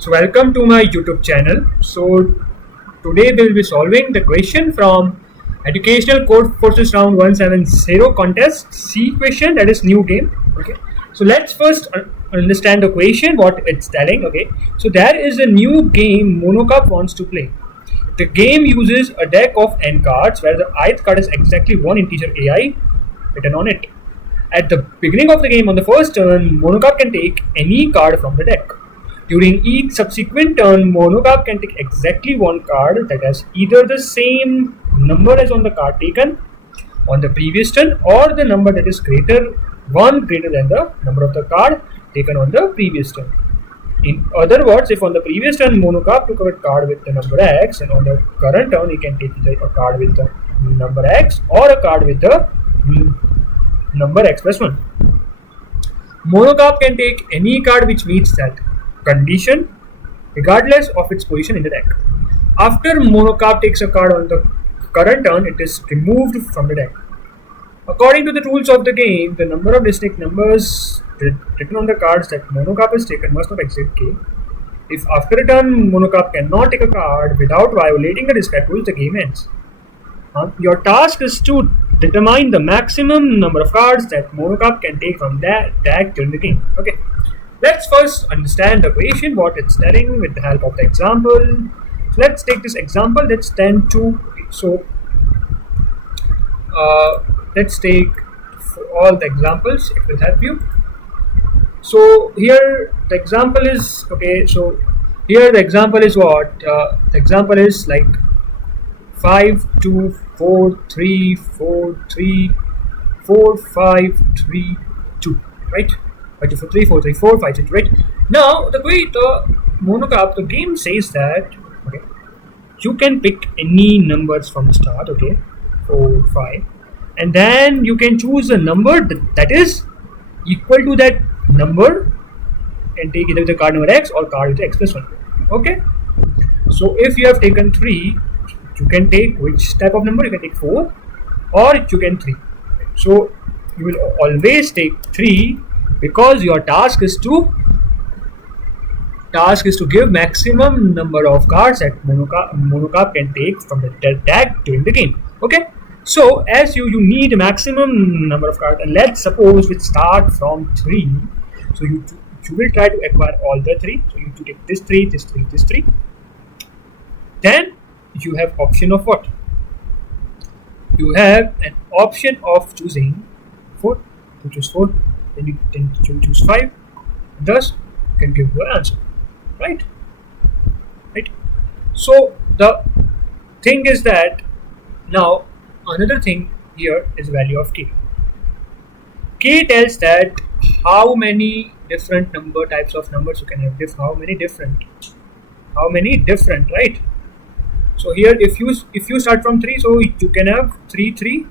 So welcome to my YouTube channel. So today we'll be solving the question from Educational Codeforces Round 170 contest C question, that is new game. Okay. So let's first understand the question, what it's telling. Okay. So there is a new game Monocup wants to play. The game uses a deck of n cards where the ith card is exactly one integer AI written on it. At the beginning of the game, on the first turn, Monocup can take any card from the deck. During each subsequent turn, Monocup can take exactly one card that has either the same number as on the card taken on the previous turn, or the number that is greater than the number of the card taken on the previous turn. In other words, if on the previous turn Monocup took a card with the number X, and on the current turn he can take either a card with the number X or a card with the number X plus 1. Monocup can take any card which meets that condition regardless of its position in the deck. After Monocup takes a card on the current turn, it is removed from the deck. According to the rules of the game, the number of distinct numbers written on the cards that Monocup has taken must not exceed k. If after a turn Monocup cannot take a card without violating the discard rules, the game ends. Your task is to determine the maximum number of cards that Monocup can take from that deck during the game. Okay, let's first understand the equation, what it's telling with the help of the example. So let's take this example. Let's tend to let's take all the examples. It will help you. So here the example is okay. So here the example is what? The example is like 5 2 4 3 4 3 4 5 3 2, right? 5 2 4 3 4 3 4 5 6, right? Now the way the Monocup, the game says that okay, you can pick any numbers from the start, okay, 4 5, and then you can choose a number that is equal to that number and take either the card number X or card with X plus 1. Okay, so if you have taken 3, you can take which type of number? You can take 4 or you can 3. So you will always take 3 because your task is to give maximum number of cards that Monocup can take from the deck during the game. Okay, so as you need a maximum number of cards, and let's suppose we start from 3. So you will try to acquire all the 3. So you take this 3, this 3, this 3. Then you have option of what? You have an option of choosing 4. You choose 4, then you choose 5. Thus, you can give your answer, right? Right. So the thing is that now another thing here is value of k. K tells that how many different types of numbers you can have. How many different, right? So here, if you start from 3, so you can have 3 3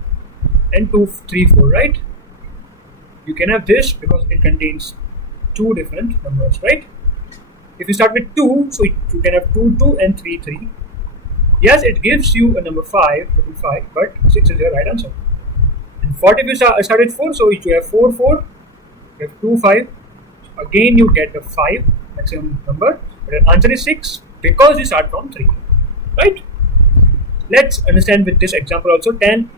and 2 3 4, right? You can have this because it contains 2 different numbers, right? If you start with 2, so you can have 2 2 and 3 3. Yes, it gives you a number 5, total 5, but 6 is your right answer. And what if you start with 4? So you have 4 4, you have 2 5. Again, you get the 5 maximum number, but the answer is 6 because you start from 3. Right? Let's understand with this example also. 10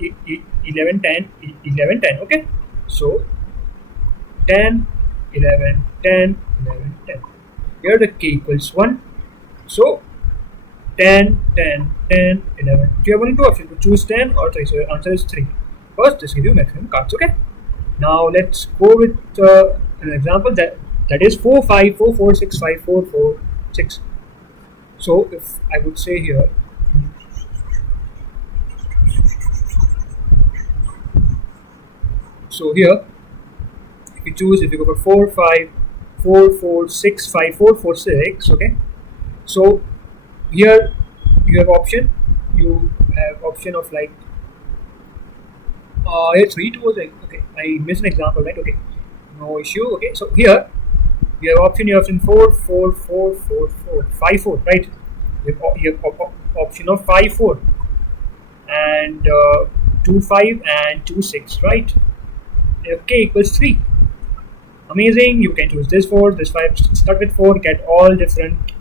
11 10 11 10. Okay, so 10 11 10 11 10. Here the k equals 1. So 10 10 10 11. You have only 2 options to choose 10 or 3. So your answer is 3. First, this gives you maximum cards. Okay. Now let's go with an example that is 4 5 4 4 6 5 4 4 6. So if I would say here, so here if you go for 4 5 4 4 6 5 4 4 6, okay. So here you have option of like here 3 2 was like, okay, I missed an example, right? Okay, no issue. Okay, so here you have option 4 4 4 4 4 5 4, right? You have option of 5 4 and 2 5 and 2 6, right? You have k equals 3. Amazing. You can choose this 4, this 5. Start with 4, get all different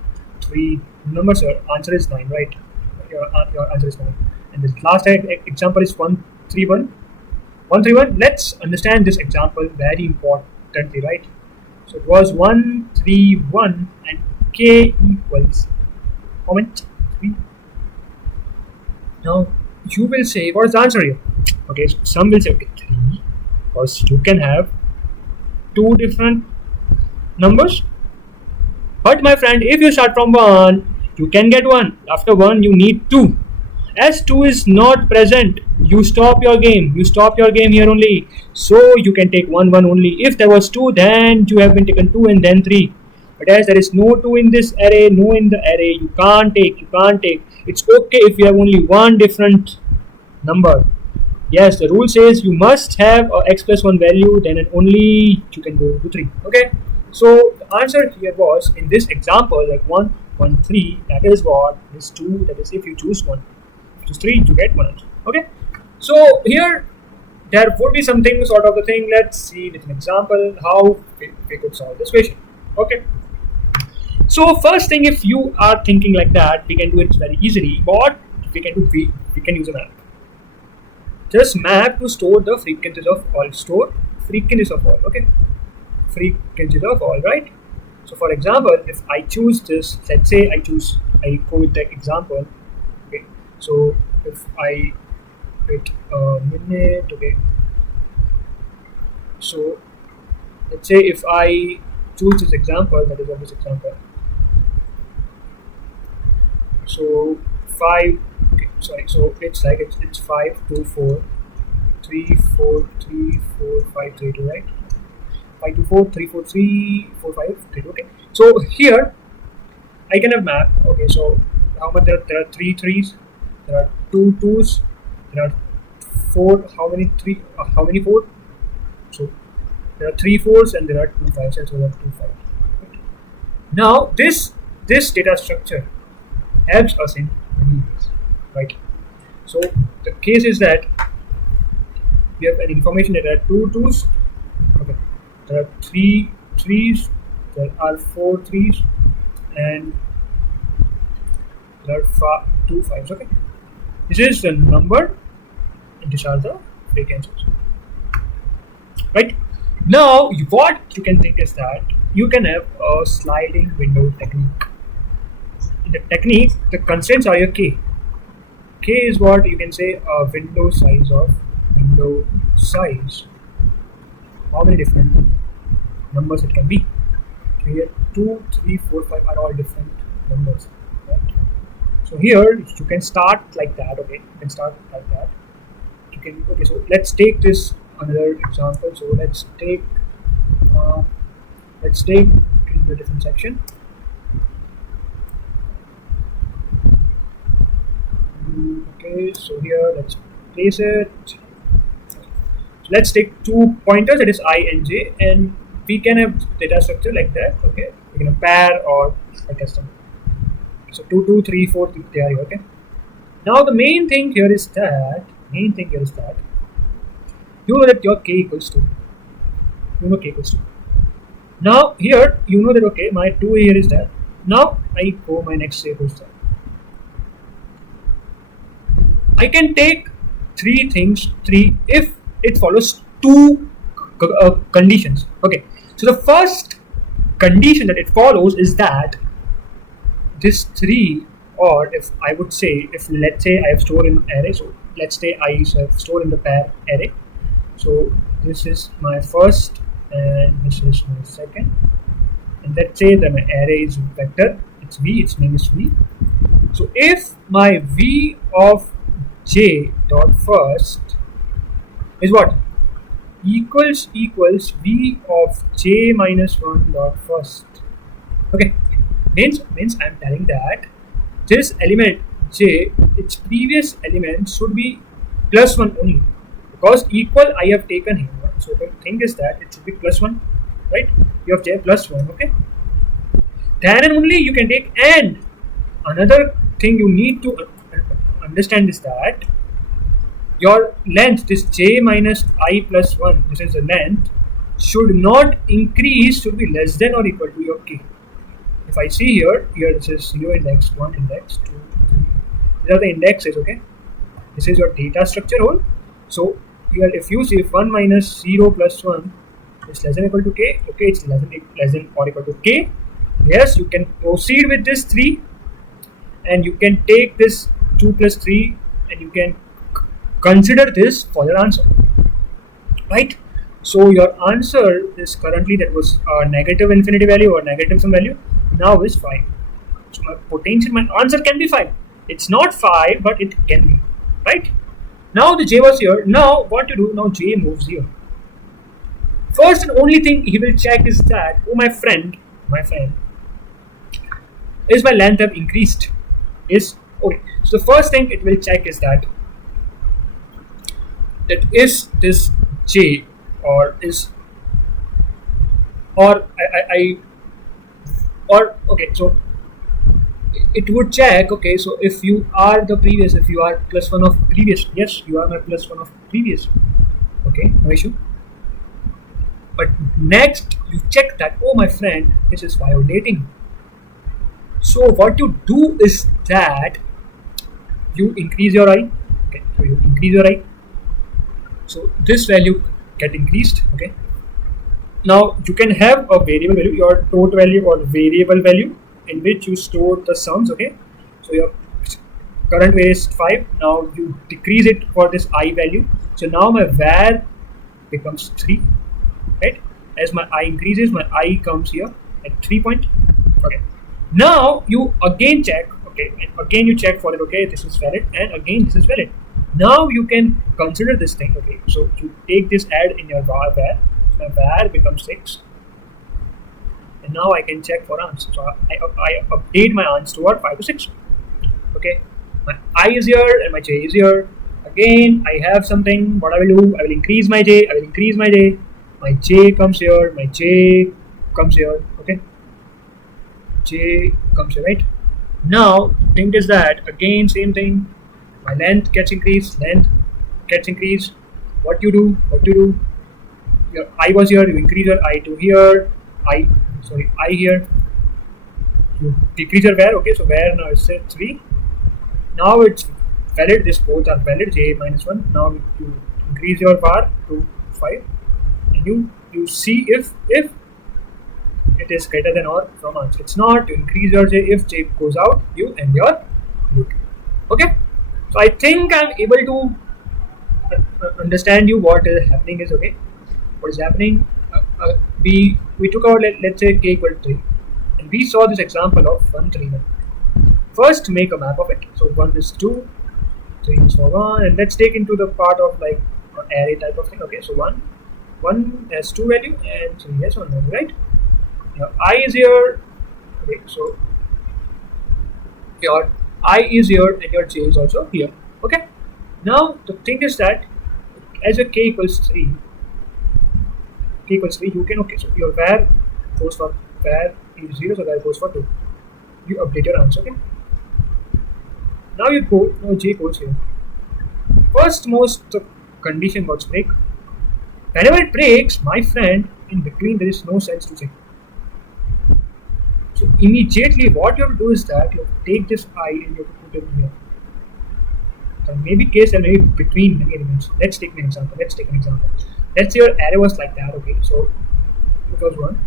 three numbers. Your answer is 9, right? Your answer is 9. And the last example is 131. 131. Let's understand this example very importantly, right? So it was 131 and k equals comment 3. Now you will say, what is the answer here? Okay, so some will say, okay, 3, because you can have two different numbers. But my friend, if you start from 1, you can get 1. After 1, you need 2. As 2 is not present, you stop your game. You stop your game here only. So you can take 1, 1 only. If there was 2, then you have been taken 2 and then 3. But as there is no 2 in this array, no in the array, you can't take. It's okay if you have only one different number. Yes, the rule says you must have a x plus 1 value, then and only you can go to 3. Okay, so the answer here was, in this example, like 1, 1, 3, that is what is 2, that is if you choose 1. Choose 3, you get 1 answer. Okay, so here there would be something sort of the thing. Let's see with an example how we could solve this question. Okay, so first thing, if you are thinking like that, we can do it very easily. What we can do, we can use a map. Just map to store the frequencies of all. Store frequencies of all. Okay, frequencies of all, right? So for example, if I choose this, let's say I go with the example. Okay, so if I wait a minute. Okay, so let's say if I choose this example, that is of this example. So 5. Okay, sorry. So it's like it's 5, 2, 4, 3, 4, 3, 4, 5, 3, 2, right? 5, 2, 4, 3, 4, 3, 4, 5, 3, 2. Okay. So here I can have map. Okay. So how much there are 3 3s, there are 2 2s, there are 4. How many 3? How many 4? So there are 3 4s and there are 2 5s. So there are 2 5s. Right. Now this data structure helps us in many ways, right? So the case is that we have an information that there are 2 2s, okay, there are 3 3s, there are 4 3s, and there are 2 5s. Okay, this is the number and these are the frequencies, right? Now what you can think is that you can have a sliding window technique. In the technique, the constraints are your k. K is what you can say a window size of window size. How many different numbers it can be? So here 2, 3, 4, 5 are all different numbers. Right? So here you can start like that. Okay, you can start like that. You can okay. So let's take this another example. So let's take in the different section. Okay, so here let's place it. So let's take 2 pointers, that is I and j, and we can have data structure like that. Okay, we can have pair or a custom. So 2 2 3 4 they are here. Okay, now the main thing here is that you know that your k equals to, k equals to. Now here you know that okay, my 2 here is there. Now I go my next j equals there. I can take 3 things, if it follows 2 conditions. Okay, so the first condition that it follows is that this 3, or if I would say, if let's say I have stored in array, so let's say I have stored in the pair array. So this is my first and this is my second, and let's say that my array is vector, it's v, its name is v. So if my v of j dot first is what equals v of j minus 1 dot first. Okay, means I'm telling that this element j, its previous element should be plus 1 only, because equal I have taken here. So the thing is that it should be plus 1, right? You have j plus 1. Okay, then and only you can take. And another thing you need to understand is that your length, this j minus I plus 1, this is the length, should not increase, should be less than or equal to your k. if I see here this is 0 index, 1 index, 2, 3. These are the indexes, okay? This is your data structure hole. So here if you see if 1 minus 0 plus 1 is less than or equal to k, okay, it's less than or equal to k. Yes, you can proceed with this 3 and you can take this 2 plus 3 and you can consider this for your answer, right? So your answer is currently, that was negative infinity value or negative some value, now is 5. So my answer can be 5. It's not 5, but it can be, right? Now the j was here. Now what to do? Now j moves here. First and only thing he will check is that, oh my friend, is my length have increased? Is okay. So the first thing it will check is that is this j or is or I or okay. So it would check, okay, so if you are the previous, if you are plus 1 of previous, yes, you are my plus 1 of previous, okay, no issue. But next you check that, oh my friend, this is violating. So what you do is that you increase your I, okay, so you increase your I, so this value get increased, okay. Now you can have a variable value, your total value or variable value, in which you store the sums, okay. So your current value is 5. Now you decrease it for this I value. So now my var becomes 3, right? As my I increases, my I comes here at 3 point. Okay. Now you again check, okay, and again you check for it, okay, this is valid, and again this is valid. Now you can consider this thing, okay. So you take this add in your var, my var becomes 6. And now I can check for answer. So I update my answer toward 5 to 6. Okay, my I is here and my j is here. Again, I have something. What I will do? I will increase my j. My j comes here. My j comes here. Okay, j comes here, right? Now, the thing is that again, same thing. My length gets increased. What you do? Your I was here. You increase your I to here. I here, you decrease your var, okay, so var now is set 3. Now it's valid, this both are valid, j minus 1. Now you increase your var to 5 and you see if it is greater than or from answer. It's not, you increase your j, if j goes out, you end your loop. Okay, so I think I'm able to understand you what is happening is, okay, what is happening. We took out, let's say k equal to 3, and we saw this example of 1 3. First make a map of it. So 1 is 2, 3 is for 1, and let's take into the part of like an array type of thing. Okay, so 1 has 2 value and 3 has 1 value, right? Your I is here, okay, so your I is here and your j is also here. Okay, now the thing is that as your k equals 3, you can, okay, so your var goes for var is 0, so var goes for 2. You update your answer, okay. Now you go, now j goes here. First most the condition got break. Whenever it breaks, my friend, in between there is no sense to check. So immediately what you have to do is that you have to take this I and you have to put it here. There may be case and maybe between many elements. Let's take an example. Let's say your array was like that, okay, so it was 1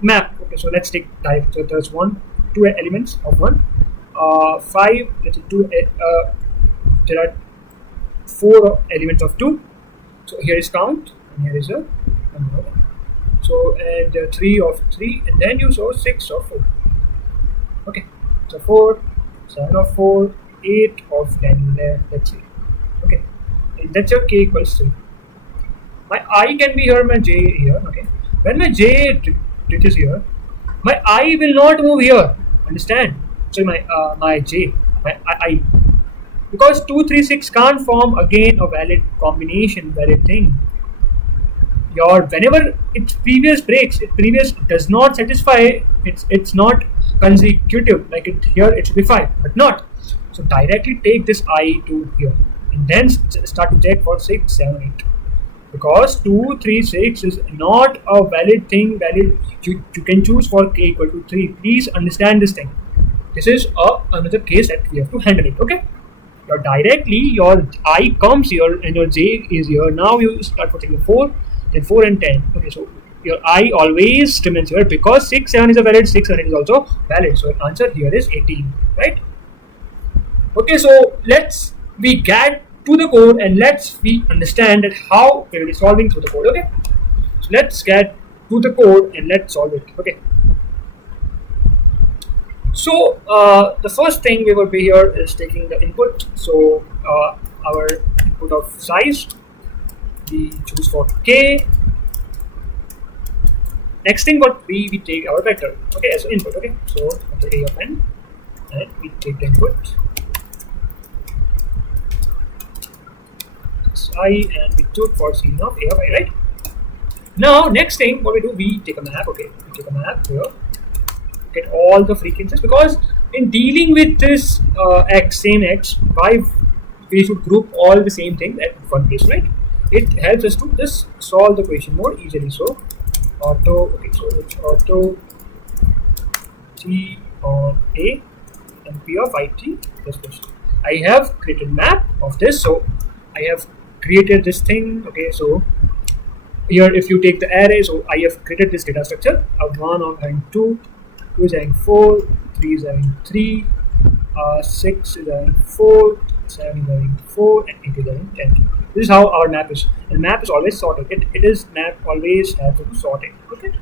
map, okay, so let's take type. So there's 2 elements of 1, 5, let's say 2, there are 4 elements of 2, so here is count and here is a number, so and 3 of 3, and then you saw 6 of 4, okay, so 4, 7 of 4, 8 of 10, let's say, okay, and that's your k equals 3. My I can be here, my j here, okay. When my j reaches here, my I will not move here, understand? So my j, my I, because 2 3 6 can't form again a valid combination, valid thing. Your whenever its previous breaks, it previous does not satisfy, it's not consecutive, like it here it should be 5, but not. So directly take this I to here and then start to check for 6 7 8. because 236 is not a valid thing. Valid, you can choose for k equal to 3. Please understand this thing. This is another case that we have to handle it. Okay, your directly your I comes here and your j is here. Now you start putting the 4, then 4 and 10. Okay, so your I always remains here because 6 7 is a valid, 6 7 is also valid. So answer here is 18, right? Okay, so let's we get to the code and let's we understand that how we will be solving through the code. Okay, so let's get to the code and let's solve it. Okay, so the first thing we will be here is taking the input. So our input of size we choose for k. Next thing what we take our vector, okay, as input. Okay, so after a of n and we take the input I and we took for scene of a of I, right? Now next thing what we do, we take a map. Okay, we take a map here, get all the frequencies, because in dealing with this same x, why we should group all the same thing at one place, right? It helps us to just solve the equation more easily. So auto, okay, so it's auto t on a and p of it plus plus. I have created map of this, so I have created this thing. Okay, so here if you take the array, so I have created this data structure of 1 of having 2, 2 is having 4, 3 is having 3, 6 is having 4, 7 is having 4, and 8 is having 10. This is how our map is. And map is always sorted. It is map always has to sort it. Okay.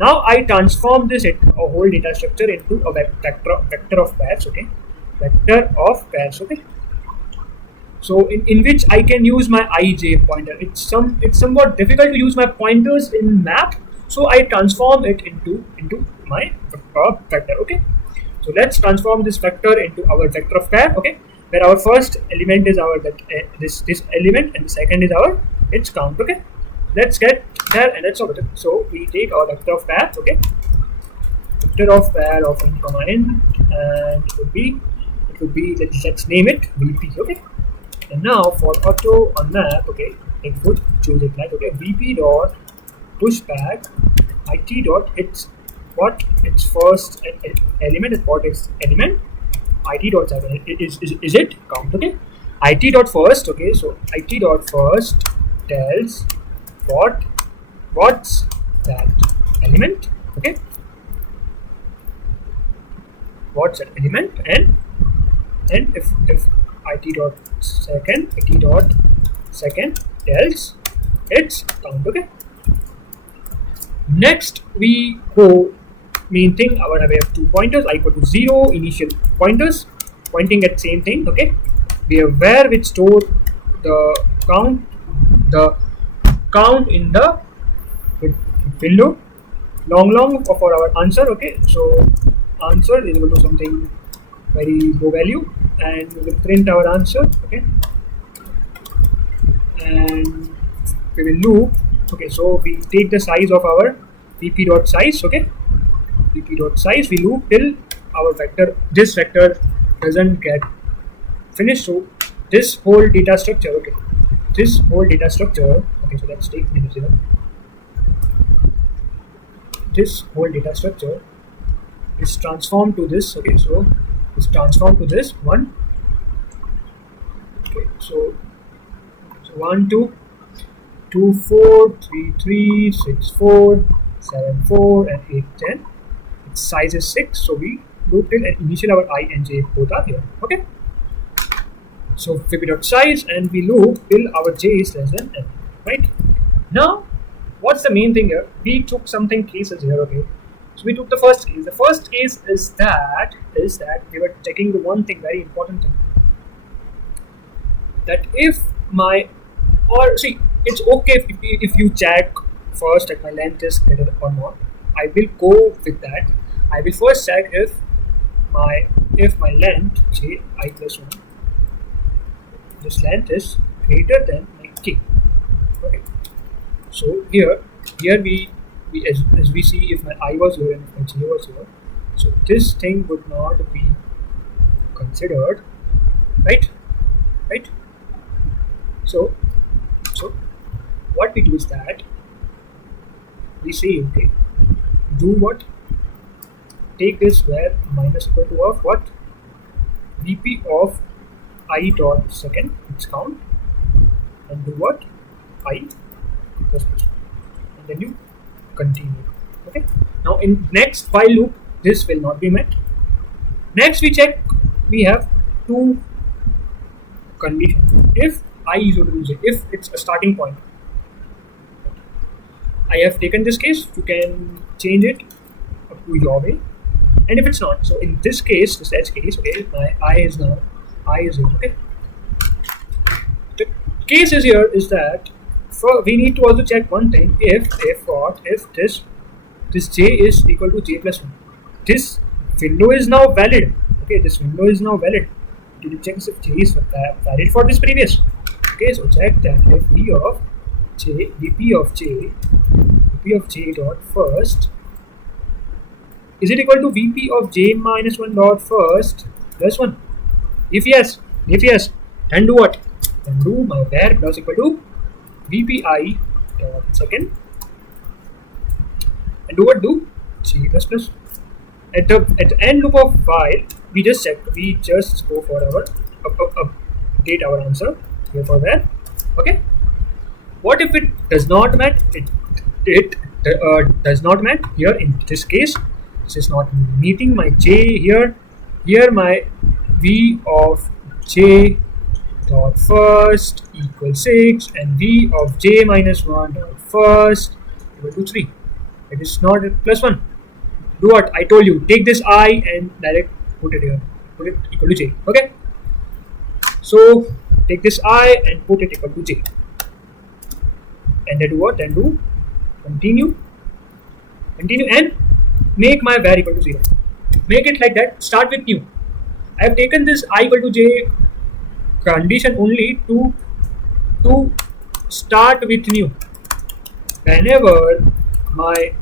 Now I transform this a whole data structure into a vector of pairs. Okay, vector of pairs. Okay. So in which I can use my ij pointer. It's somewhat difficult to use my pointers in map, so I transform it into my vector. Okay, so let's transform this vector into our vector of pair. Okay, where our first element is our this element and the second is our its count. Okay, let's get there and let's solve it. So we take our vector of pair. Okay, vector of pair of n comma n, and it would be let's name it vp. Okay. And now for auto on map, okay, it would choose it like, okay, vp dot pushback it dot its first element is what its element it dot second is it count. Okay, it dot first. Okay, so it dot first tells what's that element. Okay, what's that element, and if it dot second tells its count. Okay, next we go main thing. We have 2 pointers, I equal to 0 initial pointers pointing at same thing. Okay, we have where which store the count in the window long for our answer. Okay, so answer is equal to something very low value, and we will print our answer. Okay, and we will loop. Okay, so we take the size of our vp dot size. Okay, vp dot size, we loop till our vector, this vector doesn't get finished. So this whole data structure, okay, this whole data structure, okay, so let's take minus 0. This whole data structure is transformed to this. Okay, so it's transformed to this one. Okay, so 1 2 2 4 3 3 6 4 7 4 and 8 10. Its size is 6, so we loop till and initial our I and j both are here. Okay, so vp dot size, and we loop till our j is less than n. Right now, what's the main thing here? We took something cases here. Okay, so we took the first case. The first case is that we were checking the one thing, very important thing, that if my, or see, it's okay if you check first that my length is greater or not. I will go with that. I will first check if my length, say I plus 1, this length is greater than my k. Okay, so here we as we see, if my I was here and if my j was here, so this thing would not be considered, right? So what we do is that we say, okay, do what? Take this where minus equal to of what? VP of I dot second, it's count, and do what? I plus plus, and then you continue. Okay. Now in next while loop, this will not be met. Next we check, we have two conditions. If I is equal to j, if it's a starting point, I have taken this case, you can change it up to your way. And if it's not, so in this case, this edge case, okay, my I is now I is 0, okay. The case is here is that we need to also check one thing, if this j is equal to j plus 1. This window is now valid, okay, this window is now valid. Did you check if j is valid for this previous? Okay, so check that if v of j, vp of j dot first, is it equal to vp of j minus 1 dot first plus 1? If yes, then do what? Then do my var plus equal to vpi dot second, and do what? Do j plus plus. At the end loop of while, we just check, we just go for our update our answer here for that. Okay. What if it does not match? It does not match here in this case. This is not meeting my j here. Here my v of j dot first equals 6 and v of j minus 1 dot first equal to 3. It is not plus 1. Do what? I told you, take this I and direct put it here. Put it equal to j. Okay. So take this I and put it equal to j. And then do what? Then do continue and make my var equal to 0. Make it like that. Start with new. I have taken this I equal to j condition only to start with new. Whenever my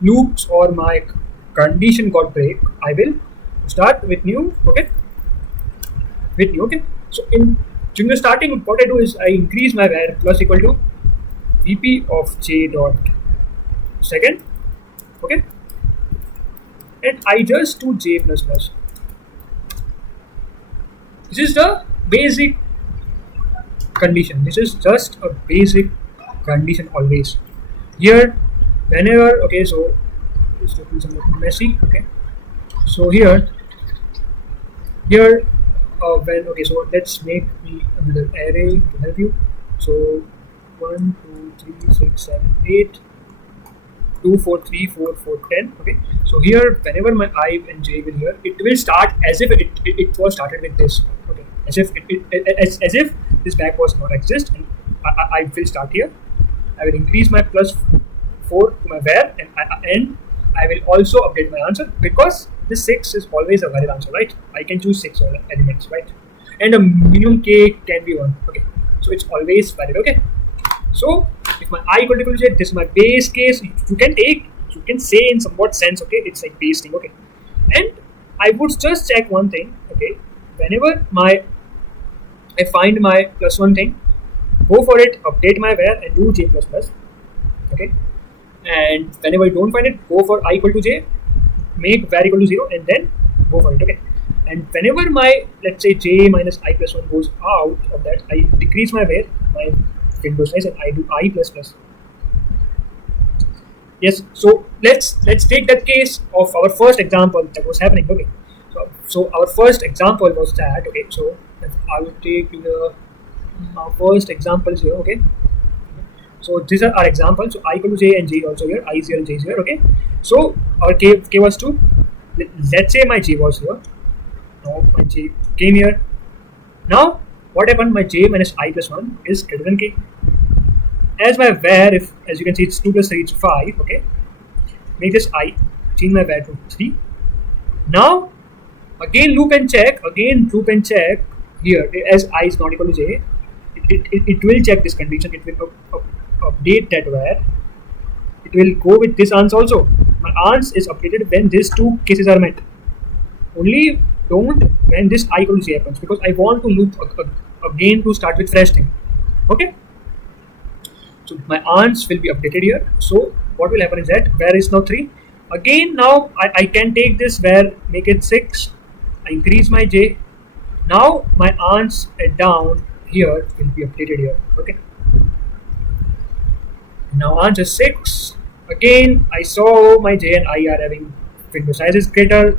loops or my condition got break, I will start with new. Okay, with new. Okay, so during the starting, what I do is I increase my var plus equal to vp of j dot second. Okay, and I just do j plus plus. This is the basic condition. This is just a basic condition always. Here, whenever, okay, so it's looking somewhat messy. Okay, so here when, okay, so let's make me another array to help you. So 1 2 3 6 7 8 2 4 3 4 4 10. Okay, so here whenever my I and j will here, it will start as if it was started with this. Okay, as if as if this back was not exist, and I will start here. I will increase my plus 4 to my var, and I will also update my answer, because this 6 is always a valid answer, right? I can choose 6 elements, right? And a minimum k can be 1. Okay, so it's always valid. Okay, so if my I equal to j, this is my base case. You can say in somewhat sense, okay, it's like base thing. Okay, and I would just check one thing. Okay, whenever I find my plus 1 thing, go for it, update my var and do j plus plus. Okay, and whenever you don't find it, go for I equal to j, make var equal to 0, and then go for it. Okay, and whenever my, let's say, j minus I plus 1 goes out of that, I decrease my var, my window size, and I do I plus plus. Yes, so let's take that case of our first example that was happening. Okay, so our first example was that. Okay, so if I will take our first example is here. Okay, so these are our examples. So I equal to j and j also here. I is here and j is here. Okay, so our k was 2. Let's say my j was here. Now my j came here. Now what happened? My j minus I plus 1 is greater than k. As my var, if as you can see, it's 2 plus 3, it's 5. Okay, make this I, change my var to 3. Now again loop and check. Here, as I is not equal to j, it will check this condition. It will update that var. It will go with this answer also. My answer is updated when these two cases are met. Only don't when this I equal to j happens, because I want to loop again to start with fresh thing. Okay. So my answers will be updated here. So what will happen is that where is now 3. Again now I can take this where make it 6. I increase my j. Now my answers down here will be updated here. Okay. Now answer 6. Again I saw my j and I are having window size is greater.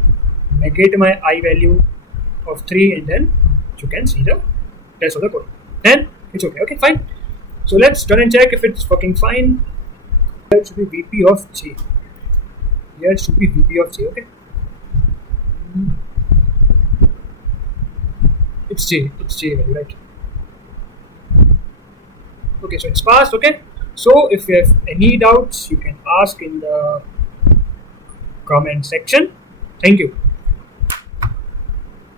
Negate my I value of 3 and then you can see the rest of the code. Then it's okay. Okay, fine. So let's run and check if it's working fine. Here it should be VP of J. Here it should be VP of J. Okay. It's J. It's J value, right? Okay, so it's passed. Okay. So if you have any doubts, you can ask in the comment section. Thank you.